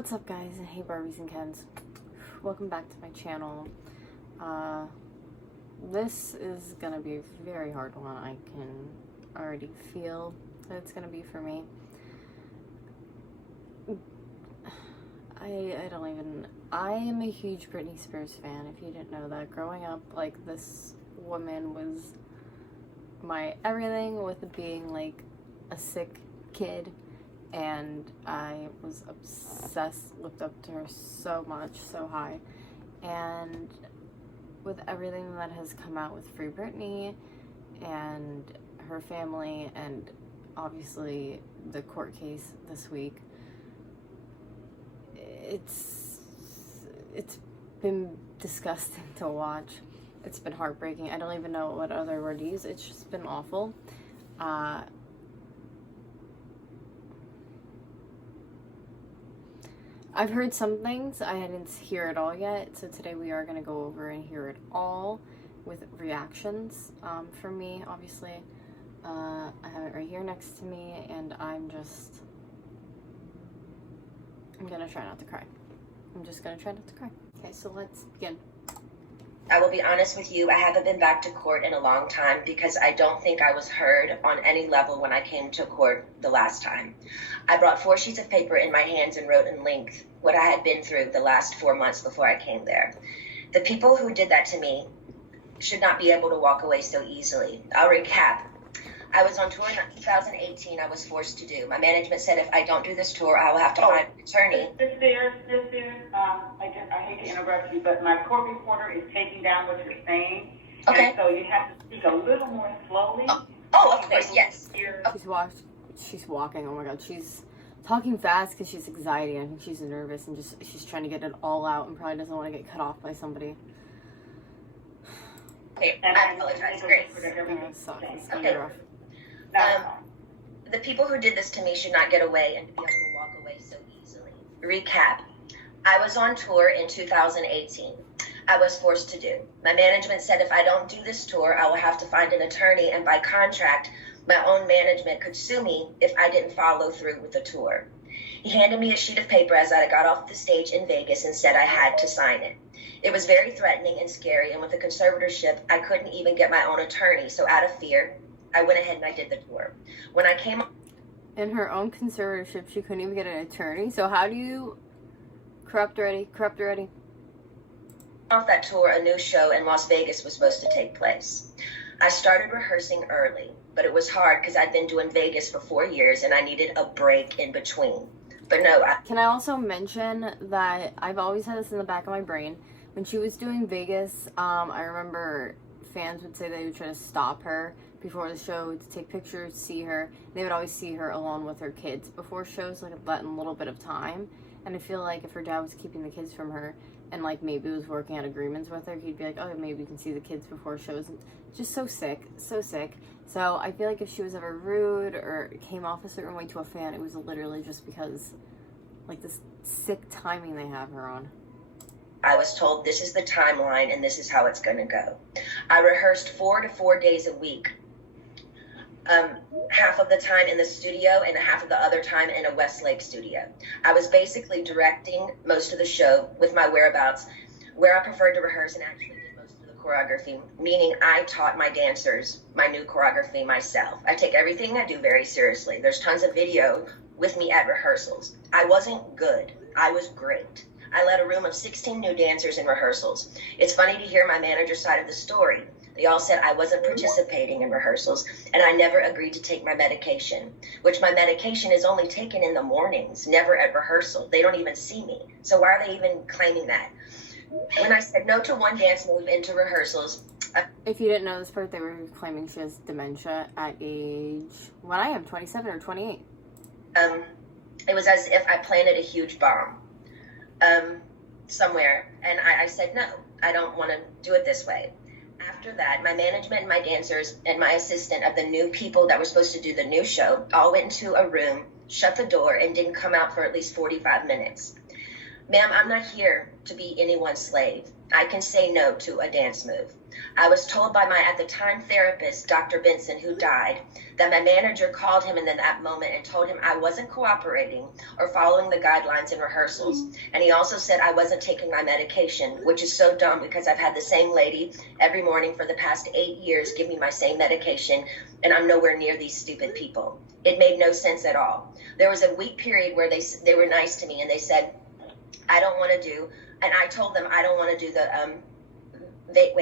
What's up, guys? Hey, Barbies and Kens. Welcome back to my channel. This is gonna be a very hard one. I can already feel that it's gonna be for me. I am a huge Britney Spears fan, if you didn't know that. Growing up, like, this woman was my everything, with being, like, a sick kid. And I was obsessed, looked up to her so much, so high. And with everything that has come out with Free Britney and her family, and obviously the court case this week, it's been disgusting to watch. It's been heartbreaking. I don't even know what other word to use. It's just been awful. I've heard some things. I didn't hear it all yet, so today we are going to go over and hear it all with reactions from me, obviously. I have it right here next to me, and I'm going to try not to cry. I'm just going to try not to cry. Okay, so let's begin. I will be honest with you, I haven't been back to court in a long time because I don't think I was heard on any level when I came to court the last time. I brought 4 sheets of paper in my hands and wrote in length what I had been through the last 4 months before I came there. The people who did that to me should not be able to walk away so easily. I'll recap. I was on tour in 2018. I was forced to do. My management said if I don't do this tour, I will have to find an attorney. I hate to interrupt you, but my court reporter is taking down what you're saying. Okay. And so you have to speak a little more slowly. Oh, of course, yes. She's walking. Oh my god, she's talking fast because she's anxiety. I think she's nervous and she's trying to get it all out and probably doesn't want to get cut off by somebody. Okay, I apologize. Great. It's Okay. rough. The people who did this to me should not get away and be able to walk away so easily. Recap. I was on tour in 2018. I was forced to do. My management said if I don't do this tour, I will have to find an attorney, and by contract, my own management could sue me if I didn't follow through with the tour. He handed me a sheet of paper as I got off the stage in Vegas and said I had to sign it. It was very threatening and scary, and with the conservatorship, I couldn't even get my own attorney, so out of fear, I went ahead and I did the tour. When I came in her own conservatorship, she couldn't even get an attorney. So how do you corrupt already? Off that tour, a new show in Las Vegas was supposed to take place. I started rehearsing early, but it was hard because I'd been doing Vegas for 4 years and I needed a break in between. But no, Can I also mention that I've always had this in the back of my brain. When she was doing Vegas, I remember fans would say they would try to stop her before the show to take pictures, see her. They would always see her alone with her kids before shows, like letting a little bit of time. And I feel like if her dad was keeping the kids from her and like maybe was working out agreements with her, he'd be like, oh, maybe you can see the kids before shows. Just so sick, so sick. So I feel like if she was ever rude or came off a certain way to a fan, it was literally just because like this sick timing they have her on. I was told this is the timeline and this is how it's going to go. I rehearsed 4 to 4 days a week. Half of the time in the studio and half of the other time in a Westlake studio. I was basically directing most of the show with my whereabouts, where I preferred to rehearse, and actually did most of the choreography, meaning I taught my dancers my new choreography myself. I take everything I do very seriously. There's tons of video with me at rehearsals. I wasn't good. I was great. I led a room of 16 new dancers in rehearsals. It's funny to hear my manager's side of the story. They all said I wasn't participating in rehearsals, and I never agreed to take my medication, which my medication is only taken in the mornings, never at rehearsal. They don't even see me. So why are they even claiming that? When I said no to one dance move into rehearsals... If you didn't know this part, they were claiming she has dementia at age... What I am, 27 or 28? It was as if I planted a huge bomb somewhere, and I said no, I don't want to do it this way. After that, my management and my dancers and my assistant of the new people that were supposed to do the new show all went into a room, shut the door, and didn't come out for at least 45 minutes. Ma'am, I'm not here to be anyone's slave. I can say no to a dance move. I was told by my, at the time, therapist, Dr. Benson, who died, that my manager called him in that moment and told him I wasn't cooperating or following the guidelines in rehearsals. And he also said I wasn't taking my medication, which is so dumb because I've had the same lady every morning for the past 8 years give me my same medication, and I'm nowhere near these stupid people. It made no sense at all. There was a week period where they were nice to me and they said, I don't want to do, and I told them I don't want to do the, they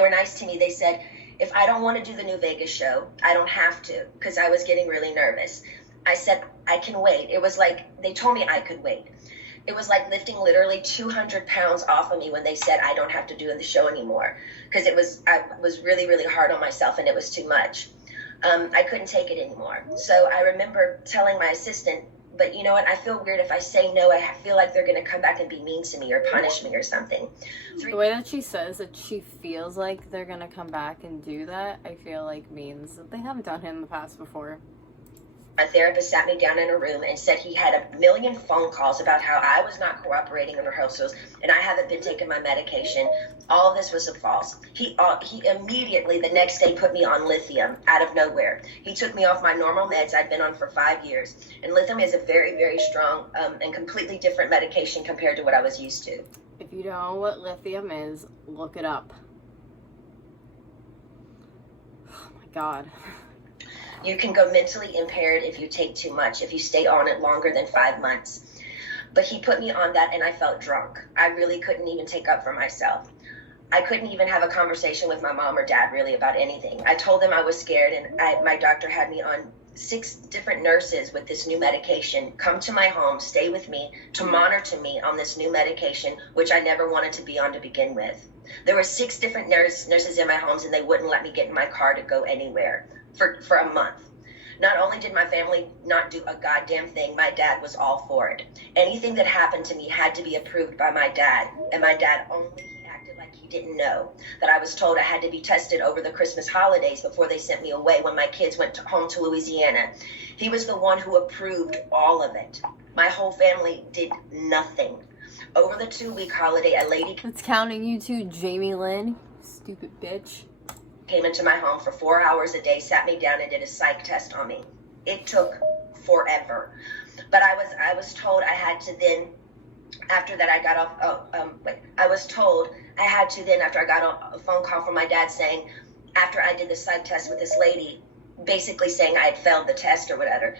were nice to me. They said, if I don't want to do the New Vegas show, I don't have to, because I was getting really nervous. I said, I can wait. It was like, they told me I could wait. It was like lifting literally 200 pounds off of me when they said I don't have to do the show anymore, because I was really, really hard on myself and it was too much. I couldn't take it anymore. So I remember telling my assistant, but you know what? I feel weird if I say no. I feel like they're going to come back and be mean to me or punish me or something. The way that she says that she feels like they're going to come back and do that, I feel like means that they haven't done it in the past before. My therapist sat me down in a room and said he had a million phone calls about how I was not cooperating in rehearsals and I haven't been taking my medication. All of this was false. He immediately the next day put me on lithium out of nowhere. He took me off my normal meds I'd been on for 5 years. And lithium is a very, very strong and completely different medication compared to what I was used to. If you don't know what lithium is, look it up. Oh my God. You can go mentally impaired if you take too much, if you stay on it longer than 5 months. But he put me on that and I felt drunk. I really couldn't even take up for myself. I couldn't even have a conversation with my mom or dad really about anything. I told them I was scared and my doctor had me on 6 different nurses with this new medication come to my home, stay with me, to monitor me on this new medication, which I never wanted to be on to begin with. There were 6 different nurses in my homes and they wouldn't let me get in my car to go anywhere. For a month. Not only did my family not do a goddamn thing, my dad was all for it. Anything that happened to me had to be approved by my dad, and my dad he acted like he didn't know that I was told I had to be tested over the Christmas holidays before they sent me away when my kids went home to Louisiana. He was the one who approved all of it. My whole family did nothing. Over the 2-week holiday, a lady... It's counting you too, Jamie Lynn. Stupid bitch. Came into my home for 4 hours a day, sat me down and did a psych test on me. It took forever. But I was told I had to then, after that I got off, I was told I had to then, after I got a phone call from my dad saying, after I did the psych test with this lady, basically saying I had failed the test or whatever,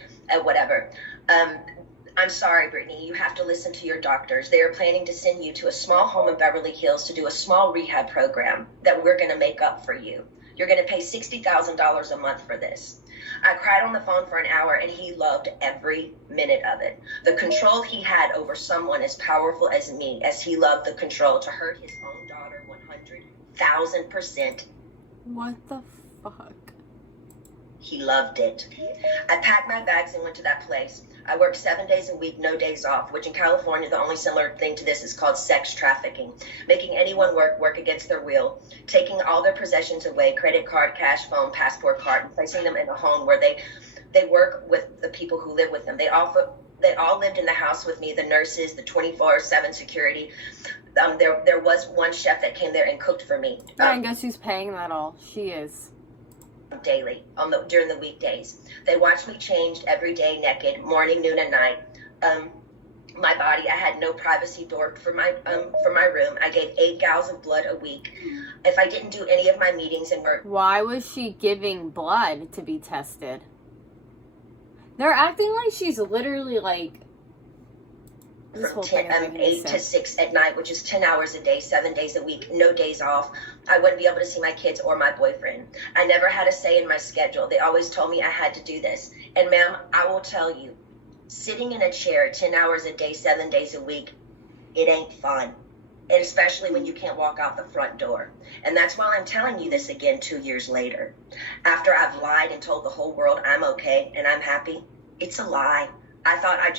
I'm sorry, Britney, you have to listen to your doctors. They are planning to send you to a small home in Beverly Hills to do a small rehab program that we're going to make up for you. You're going to pay $60,000 a month for this. I cried on the phone for an hour and he loved every minute of it. The control he had over someone as powerful as me, as he loved the control to hurt his own daughter 100,000%. What the fuck? He loved it. I packed my bags and went to that place. I worked 7 days a week, no days off, which in California, the only similar thing to this is called sex trafficking, making anyone work against their will, taking all their possessions away, credit card, cash, phone, passport card, and placing them in a home where they work with the people who live with them. They all lived in the house with me, the nurses, the 24/7 security. There was one chef that came there and cooked for me. And guess who's paying that all? She is. Daily during the weekdays. They watched me changed every day, naked, morning, noon, and night. My body, I had no privacy door for my room. I gave 8 gallons of blood a week. If I didn't do any of my meetings and work. Why was she giving blood to be tested? They're acting like she's literally like this whole thing. 8 to 6 at night, which is 10 hours a day, 7 days a week, no days off. I wouldn't be able to see my kids or my boyfriend. I never had a say in my schedule. They always told me I had to do this. And ma'am, I will tell you, sitting in a chair 10 hours a day, 7 days a week, it ain't fun. And especially when you can't walk out the front door. And that's why I'm telling you this again 2 years later. After I've lied and told the whole world I'm okay and I'm happy, it's a lie. I thought I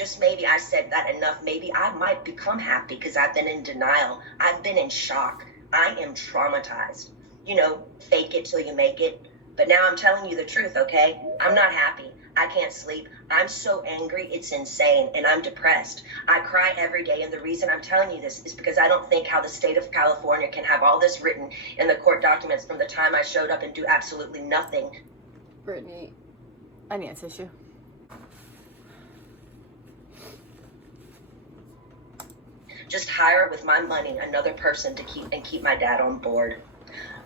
said that enough. Maybe I might become happy because I've been in denial. I've been in shock. I am traumatized. Fake it till you make it. But now I'm telling you the truth, okay? I'm not happy. I can't sleep. I'm so angry, it's insane, and I'm depressed. I cry every day, and the reason I'm telling you this is because I don't think how the state of California can have all this written in the court documents from the time I showed up and do absolutely nothing. Brittany, I need a tissue. Just hire with my money another person to keep my dad on board.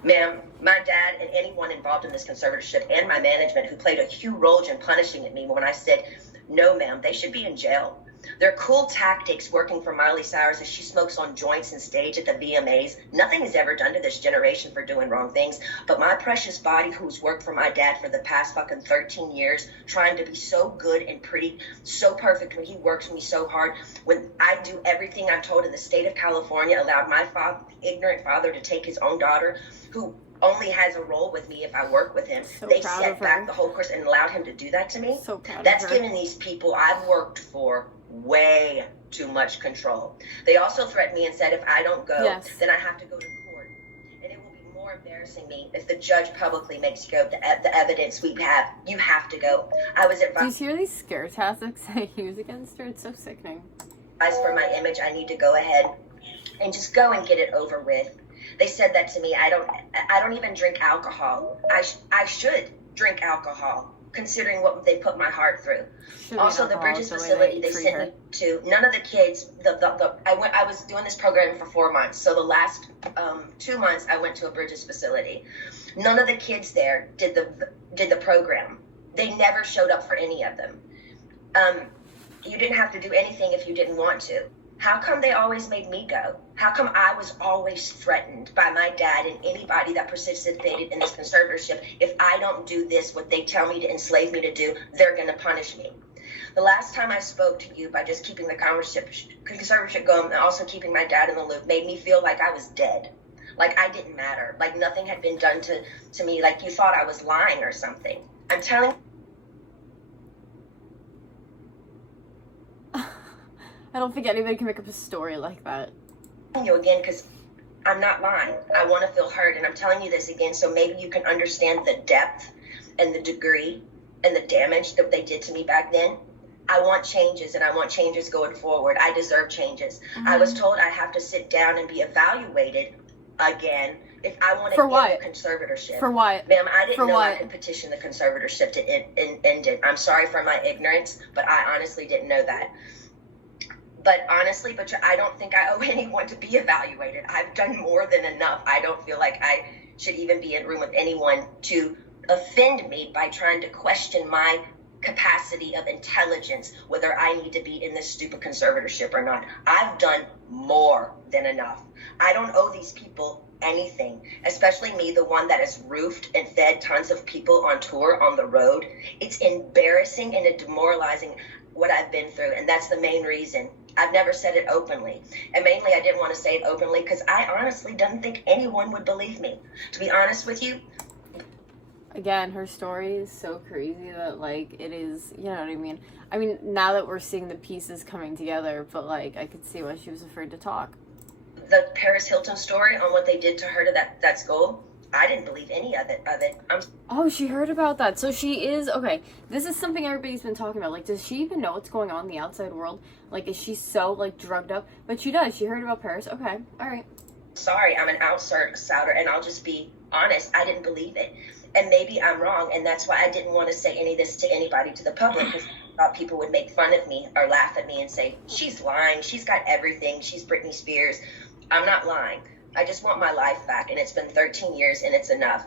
Ma'am, my dad and anyone involved in this conservatorship and my management who played a huge role in punishing me when I said, no, ma'am, they should be in jail. Their cool tactics working for Miley Cyrus as she smokes on joints and stage at the VMAs. Nothing is ever done to this generation for doing wrong things. But my precious body, who's worked for my dad for the past fucking 13 years, trying to be so good and pretty, so perfect when he works me so hard, when I do everything I'm told in the state of California, allowed my ignorant father to take his own daughter, who only has a role with me if I work with him. So they proud set of her. back the whole course and allowed him to do that to me. So proud That's of her. giving these people I've worked for way too much control. They also threatened me and said if I don't go, Yes. then I have to go to court. And it will be more embarrassing me if the judge publicly makes you go. The evidence we have, you have to go. I was Do you hear these scare tactics they use against her? It's so sickening. advised for my image, I need to go ahead and just go and get it over with. They said that to me. I don't even drink alcohol. I should drink alcohol, considering what they put my heart through. Also, the Bridges facility they sent me to, none of the kids, I was doing this program for 4 months. So the last 2 months I went to a Bridges facility. None of the kids there did the program. They never showed up for any of them. You didn't have to do anything if you didn't want to. How come they always made me go? How come I was always threatened by my dad and anybody that participated in this conservatorship? If I don't do this, what they tell me to enslave me to do, they're going to punish me. The last time I spoke to you by just keeping the conservatorship going and also keeping my dad in the loop made me feel like I was dead. Like I didn't matter. Like nothing had been done to me. Like you thought I was lying or something. I'm telling I don't think anybody can make up a story like that. you again because I'm not lying. I want to feel heard, and I'm telling you this again so maybe you can understand the depth and the degree and the damage that they did to me back then. I want changes, and I want changes going forward. I deserve changes. Mm-hmm. I was told I have to sit down and be evaluated again if I want to end the conservatorship. For what? Ma'am, I didn't know I could petition the conservatorship to end it. I'm sorry for my ignorance, but I honestly didn't know that. But honestly, I don't think I owe anyone to be evaluated. I've done more than enough. I don't feel like I should even be in a room with anyone to offend me by trying to question my capacity of intelligence, whether I need to be in this stupid conservatorship or not. I've done more than enough. I don't owe these people anything, especially me, the one that has roofed and fed tons of people on tour on the road. It's embarrassing and demoralizing what I've been through, and that's the main reason. I've never said it openly. And mainly I didn't want to say it openly because I honestly didn't think anyone would believe me. To be honest with you. Again, her story is so crazy that, like, it is, you know what I mean? I mean, now that we're seeing the pieces coming together, but, like, I could see why she was afraid to talk. The Paris Hilton story on what they did to her to that school, I didn't believe any of it. Oh, she heard about that. So she is, okay, this is something everybody's been talking about. Like, does she even know what's going on in the outside world? Like, is she so, like, drugged up? But she does. She heard about Paris. Okay, all right. Sorry, I'm an outsider, and I'll just be honest. I didn't believe it. And maybe I'm wrong, and that's why I didn't want to say any of this to anybody, to the public, because I thought people would make fun of me or laugh at me and say, she's lying. She's got everything. She's Britney Spears. I'm not lying. I just want my life back, and it's been 13 years, and it's enough.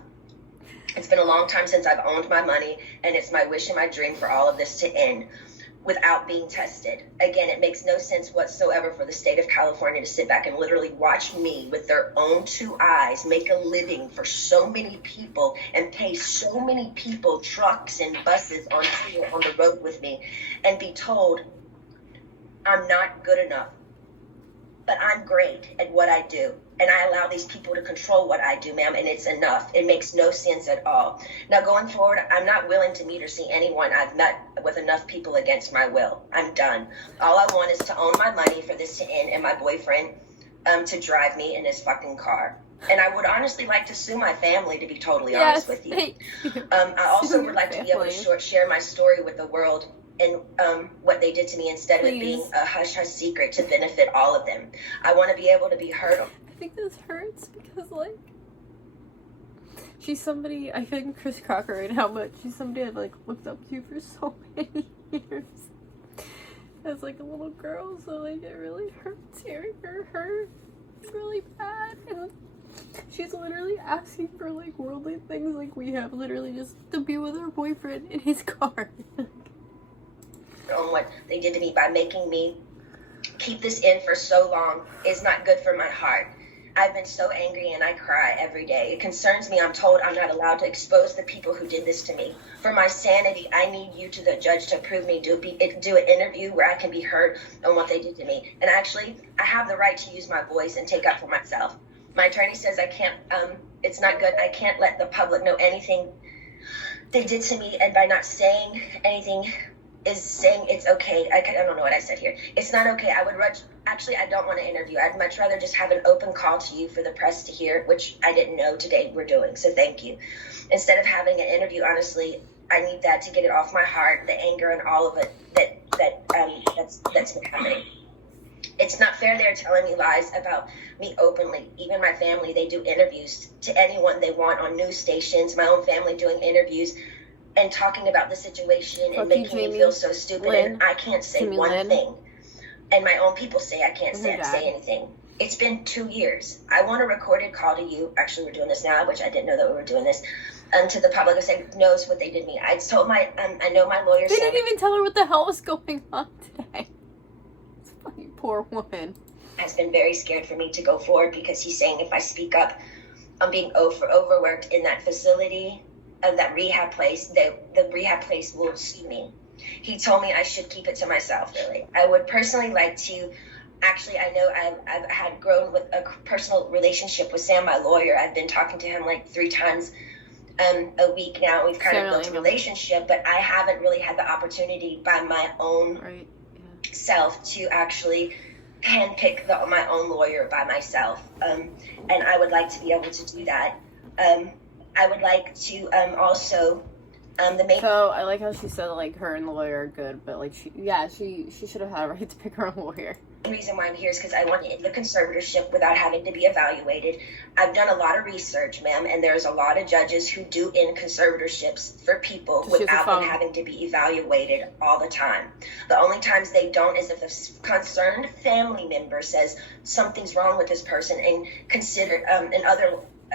It's been a long time since I've owned my money, and it's my wish and my dream for all of this to end without being tested. Again, it makes no sense whatsoever for the state of California to sit back and literally watch me with their own 2 eyes make a living for so many people and pay so many people trucks and buses on the road with me and be told I'm not good enough. But I'm great at what I do. And I allow these people to control what I do, ma'am, and it's enough. It makes no sense at all. Now, going forward, I'm not willing to meet or see anyone I've met with enough people against my will. I'm done. All I want is to own my money for this to end and my boyfriend to drive me in his fucking car. And I would honestly like to sue my family, to be totally honest with you. I also would like to be able to share my story with the world in what they did to me instead of it being a hush-hush secret to benefit all of them. I want to be able to be heard. I think this hurts because, like, she's somebody, I think Chris Crocker right now, but she's somebody I've, like, looked up to for so many years as, like, a little girl, so, like, it really hurts hearing her hurt really bad, and she's literally asking for, like, worldly things like we have, literally just to be with her boyfriend in his car. On what they did to me by making me keep this in for so long is not good for my heart. I've been so angry and I cry every day. It concerns me. I'm told I'm not allowed to expose the people who did this to me. For my sanity, I need you to the judge to approve me, do an interview where I can be heard on what they did to me. And actually, I have the right to use my voice and take up for myself. My attorney says I can't, it's not good. I can't let the public know anything they did to me, and by not saying anything is saying it's okay. I don't know what I said here. It's not okay. I don't want to interview. I'd much rather just have an open call to you for the press to hear, which I didn't know today we're doing. So thank you. Instead of having an interview, honestly, I need that to get it off my heart, the anger and all of it that's been happening. It's not fair they're telling me lies about me openly. Even my family, they do interviews to anyone they want on news stations. My own family doing interviews and talking about the situation and making me feel so stupid. And I can't say one thing. And my own people say I can't say anything. It's been 2 years. I want a recorded call to you. Actually, we're doing this now, which I didn't know that we were doing this. To the public, who knows what they did to me. I told I know my lawyer. They didn't even tell her what the hell was going on today. This fucking poor woman has been very scared for me to go forward because he's saying if I speak up, I'm being overworked in that facility. That rehab place, the rehab place will sue me. He told me I should keep it to myself, really. I would personally like to, actually, I know I've had grown with a personal relationship with Sam, my lawyer. I've been talking to him like 3 times a week now. We've kind of built a relationship, but I haven't really had the opportunity by my own self to actually handpick my own lawyer by myself. And I would like to be able to do that. I would like to also So I like how she said like her and the lawyer are good, but like she should have had a right to pick her own lawyer. The reason why I'm here is because I want to end the conservatorship without having to be evaluated. I've done a lot of research, ma'am, and there's a lot of judges who do end conservatorships for people without them having to be evaluated all the time. The only times they don't is if a concerned family member says something's wrong with this person and considered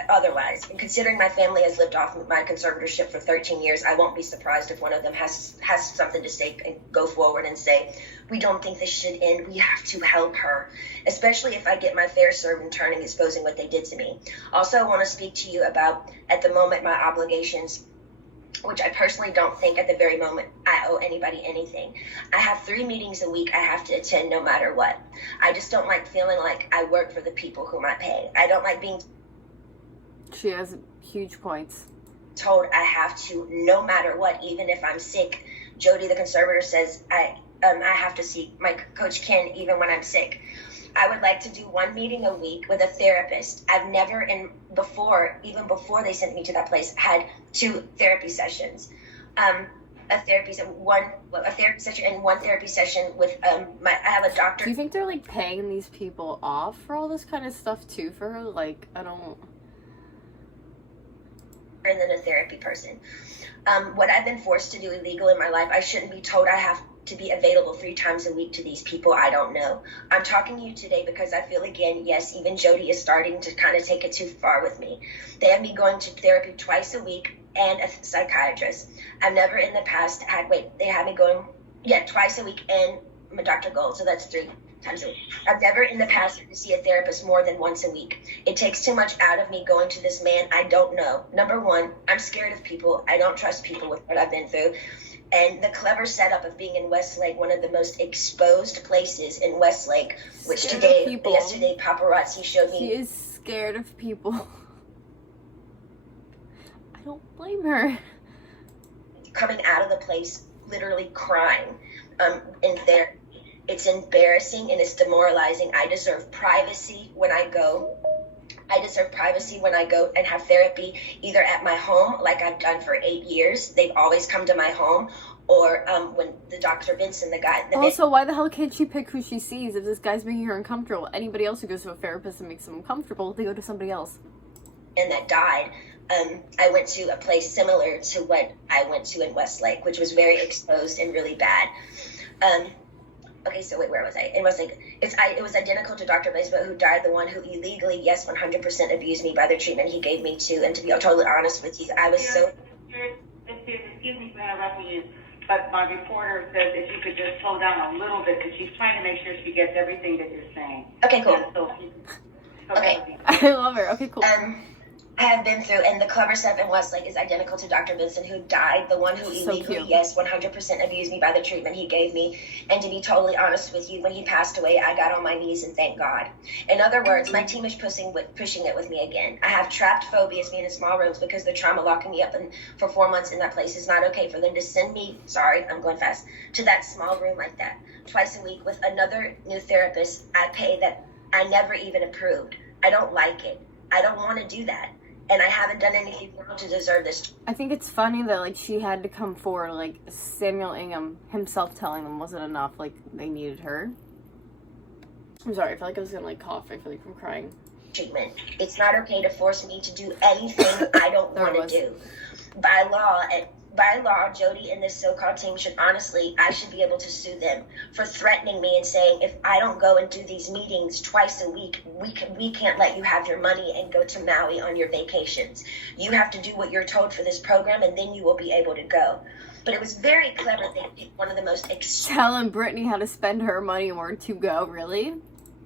otherwise. And considering my family has lived off my conservatorship for 13 years, I won't be surprised if one of them has something to say and go forward and say, we don't think this should end. We have to help her, especially if I get my fair served in turning exposing what they did to me. Also, I want to speak to you about, at the moment, my obligations, which I personally don't think at the very moment I owe anybody anything. I have 3 meetings a week I have to attend no matter what. I just don't like feeling like I work for the people whom I pay. I don't like being... She has huge points. Told I have to, no matter what, even if I'm sick. Jody, the conservator, says I have to see my coach Ken even when I'm sick. I would like to do 1 meeting a week with a therapist. I've never, even before they sent me to that place, had 2 therapy sessions. A therapy session and 1 therapy session with I have a doctor. Do you think they're like paying these people off for all this kind of stuff too for her? Like, I don't. And then a therapy person. What I've been forced to do illegal in my life, I shouldn't be told I have to be available 3 times a week to these people I don't know. I'm talking to you today because I feel, again, yes, even Jody is starting to kind of take it too far with me. They have me going to therapy twice a week and a psychiatrist. I've never in the past they had me going, twice a week and Dr. Gold, so that's 3 times a week. I've never in the past had to see a therapist more than once a week. It takes too much out of me going to this man I don't know. Number 1, I'm scared of people. I don't trust people with what I've been through. And the clever setup of being in Westlake, one of the most exposed places in Westlake, which yesterday paparazzi showed me. She is scared of people. I don't blame her. Coming out of the place, literally crying in there. It's embarrassing and it's demoralizing. I deserve privacy when I go. I deserve privacy when I go and have therapy, either at my home, like I've done for 8 years. They've always come to my home, or when the Dr. Vincent, the guy. Also, why the hell can't she pick who she sees? If this guy's making her uncomfortable, anybody else who goes to a therapist and makes them uncomfortable, they go to somebody else. And that died. I went to a place similar to what I went to in Westlake, which was very exposed and really bad. Okay, so wait, where was I? In Westlake, it was identical to Dr. Vincent, who died, the one who illegally, yes, 100% abused me by the treatment he gave me too. And to be totally honest with you, I was so. Excuse me for interrupting you, but my reporter says if you could just slow down a little bit, because she's trying to make sure she gets everything that you're saying. Okay, cool. Okay. I love her. Okay, cool. I have been through, and the clever stuff in Westlake is identical to Dr. Vincent, who died, the one who illegally, yes, 100% abused me by the treatment he gave me. And to be totally honest with you, when he passed away, I got on my knees and thanked God. In other words, my team is pushing it with me again. I have trapped phobias, being in small rooms, because the trauma locking me up for 4 months in that place is not okay for them to send me, sorry, I'm going fast, to that small room like that, twice a week with another new therapist I pay that I never even approved. I don't like it. I don't want to do that. And I haven't done anything wrong to deserve this. I think it's funny that, like, she had to come forward, like, Samuel Ingham himself telling them wasn't enough, like, they needed her. I'm sorry, I feel like I was gonna, like, cough. I feel like I'm crying. Treatment. It's not okay to force me to do anything I don't want to do. By law, Jody and this so-called team I should be able to sue them for threatening me and saying, if I don't go and do these meetings twice a week, we can't let you have your money and go to Maui on your vacations. You have to do what you're told for this program, and then you will be able to go. But it was very clever. They picked one of the most telling Britney how to spend her money and where to go, really?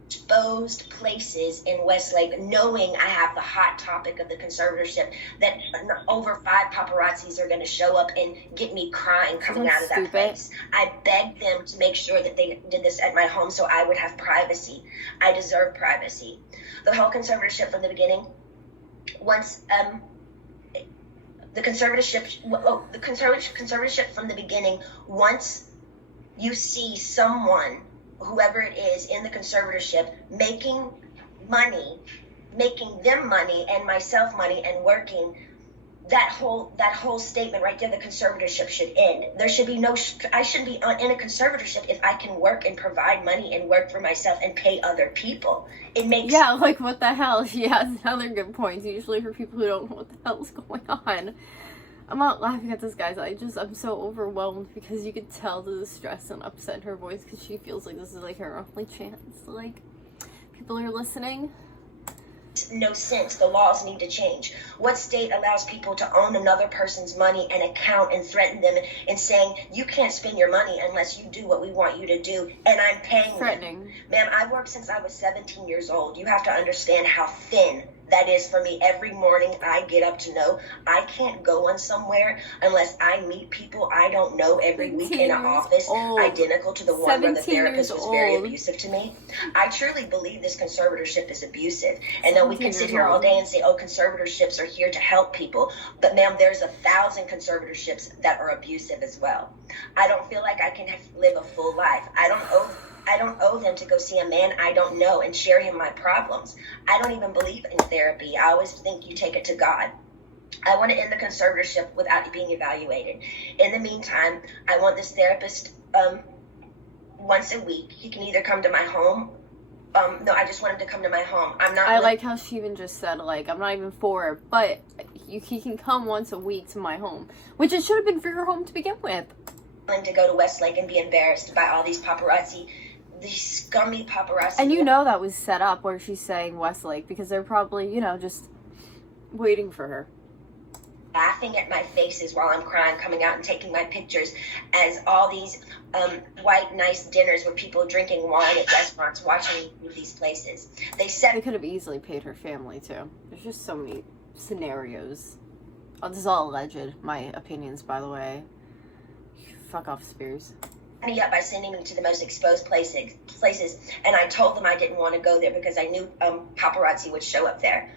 exposed places in Westlake, knowing I have the hot topic of the conservatorship, that over 5 paparazzis are going to show up and get me crying coming out of that place. I begged them to make sure that they did this at my home so I would have privacy. I deserve privacy. The whole conservatorship from the beginning, once the conservatorship from the beginning, once you see someone, whoever it is in the conservatorship, making them money and myself money and working, that whole statement right there, the conservatorship should end. There should be I shouldn't be in a conservatorship if I can work and provide money and work for myself and pay other people. It makes... Yeah, like, what the hell? She has other good points, usually for people who don't know what the hell's going on. I'm not laughing at this, guys. I'm so overwhelmed because you could tell the distress and upset in her voice because she feels like this is, like, her only chance. Like, people are listening. No sense. The laws need to change. What state allows people to own another person's money and account and threaten them and saying, you can't spend your money unless you do what we want you to do, and I'm paying threatening them? Ma'am, I've worked since I was 17 years old. You have to understand how thin that is for me. Every morning I get up to know I can't go on somewhere unless I meet people I don't know every week in an office identical to the one where the therapist was very abusive to me. I truly believe this conservatorship is abusive. And then we can sit here all day and say, oh, conservatorships are here to help people. But ma'am, there's 1,000 conservatorships that are abusive as well. I don't feel like I can live a full life. I don't owe them to go see a man I don't know and share him my problems. I don't even believe in therapy. I always think you take it to God. I want to end the conservatorship without being evaluated. In the meantime, I want this therapist once a week. He can either come to my home. No, I just want him to come to my home. I like how she even just said, like, I'm not even for it, but he can come once a week to my home, which it should have been for your home to begin with. To go to Westlake and be embarrassed by all these paparazzi. These scummy paparazzi. And you know that was set up where she's saying Westlake because they're probably, just waiting for her. Laughing at my faces while I'm crying, coming out and taking my pictures as all these white, nice dinners with people drinking wine at restaurants, watching these places. They could have easily paid her family, too. There's just so many scenarios. Oh, this is all alleged. My opinions, by the way. Fuck off, Spears. Me up by sending me to the most exposed places, and I told them I didn't want to go there because I knew paparazzi would show up there.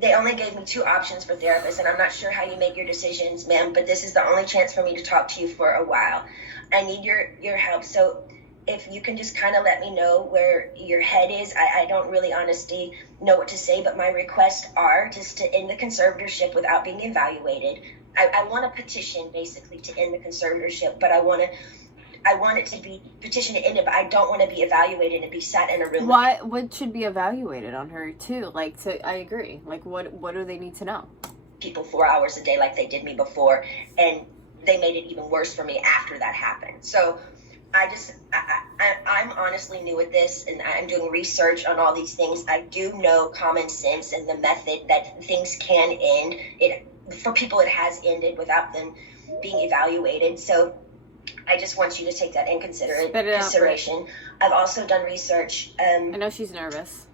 They only gave me 2 options for therapists, and I'm not sure how you make your decisions, ma'am, but this is the only chance for me to talk to you for a while. I need your help. So if you can just kind of let me know where your head is. I don't really honestly know what to say, but my requests are just to end the conservatorship without being evaluated. I want a petition basically to end the conservatorship, but I want it to be petition to end it, but I don't want to be evaluated and be sat in a room. What should be evaluated on her too? Like, I agree. Like, what do they need to know? People 4 hours a day like they did me before, and they made it even worse for me after that happened. So I'm honestly new at this, and I'm doing research on all these things. I do know common sense and the method that things can end. For people, it has ended without them being evaluated. So I just want you to take that in consideration. I've also done research. I know she's nervous.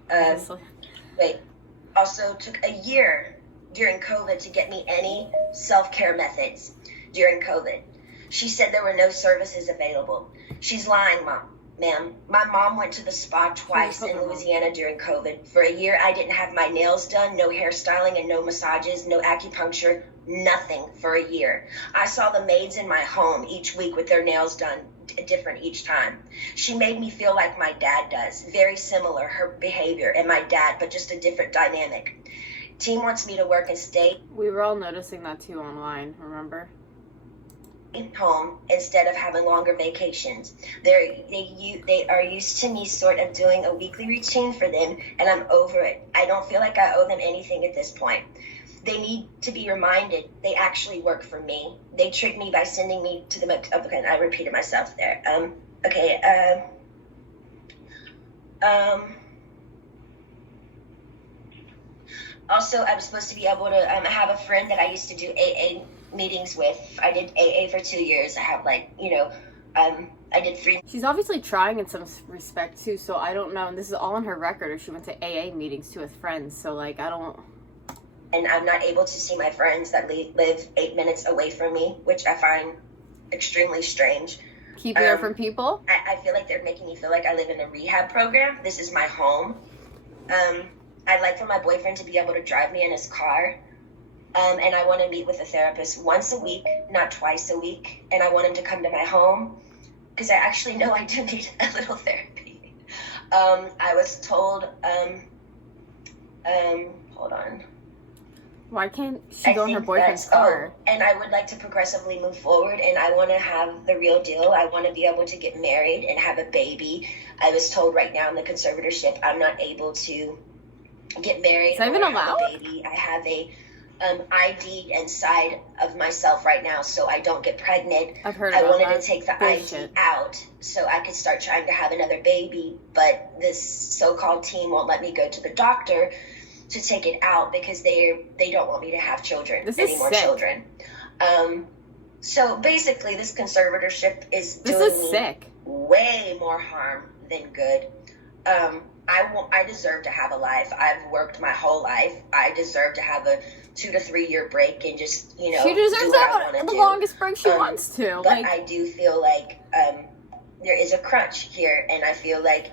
Also took a year during COVID to get me any self-care methods during COVID. She said there were no services available. She's lying, ma'am. My mom went to the spa twice in Louisiana during COVID. For a year, I didn't have my nails done, no hairstyling and no massages, no acupuncture, nothing for a year. I saw the maids in my home each week with their nails done different each time. She made me feel like my dad does. Very similar, her behavior and my dad, but just a different dynamic. Team wants me to work and stay. We were all noticing that too online, remember? Home instead of having longer vacations. They are used to me sort of doing a weekly routine for them, and I'm over it. I don't feel like I owe them anything at this point. They need to be reminded they actually work for me. They tricked me by sending me to the okay, I repeated myself there. Also, I'm supposed to be able to have a friend that I used to do AA meetings with. I did AA for 2 years. I have I did 3. She's obviously trying in some respect too, so I don't know. And this is all on her record, or she went to AA meetings too with friends. So like, I don't. And I'm not able to see my friends that live 8 minutes away from me, which I find extremely strange. Keeping her from people? I feel like they're making me feel like I live in a rehab program. This is my home. I'd like for my boyfriend to be able to drive me in his car. And I want to meet with a therapist once a week, not twice a week. And I want him to come to my home because I actually know I do need a little therapy. I was told, hold on. Why can't she go in her boyfriend's car? And I would like to progressively move forward, and I want to have the real deal. I want to be able to get married and have a baby. I was told right now in the conservatorship I'm not able to get married. Is that even allowed? Have a baby. I have a ID inside of myself right now, so I don't get pregnant. I've heard I about wanted that. to take the Bullshit. ID out so I could start trying to have another baby, but this so-called team won't let me go to the doctor to take it out because they don't want me to have children, any more children. So basically, this conservatorship is doing me way more harm than good. I deserve to have a life. I've worked my whole life. I deserve to have a 2 to 3 year break and just, she deserves to have the longest break she wants to. But I do feel like there is a crunch here, and I feel like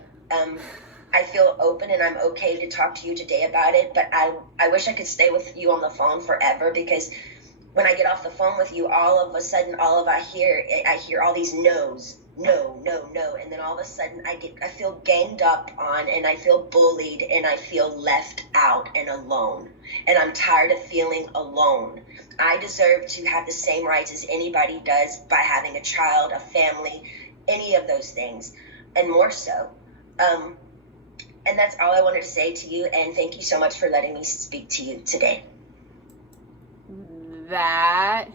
I feel open and I'm okay to talk to you today about it. But I wish I could stay with you on the phone forever, because when I get off the phone with you, all of a sudden, I hear all these no's. No, and then all of a sudden I feel ganged up on, and I feel bullied, and I feel left out and alone, and I'm tired of feeling alone. I deserve to have the same rights as anybody does by having a child, a family, any of those things, and more so. And that's all I wanted to say to you, and thank you so much for letting me speak to you today. That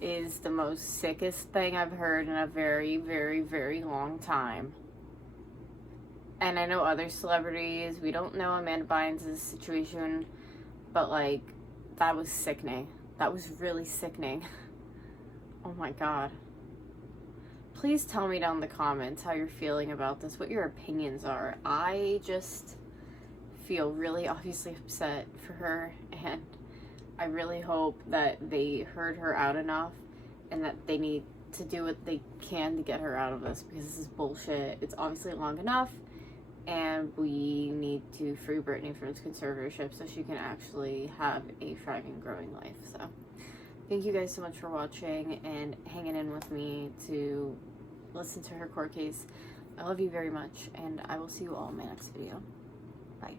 is the most sickest thing I've heard in a very, very, very long time. And I know other celebrities. We don't know Amanda Bynes' situation, but like, that was sickening. That was really sickening. Oh my God. Please tell me down in the comments how you're feeling about this, what your opinions are. I just feel really obviously upset for her, and I really hope that they heard her out enough and that they need to do what they can to get her out of this, because this is bullshit. It's obviously long enough, and we need to free Britney from this conservatorship so she can actually have a thriving, growing life. So thank you guys so much for watching and hanging in with me to listen to her court case. I love you very much, and I will see you all in my next video. Bye.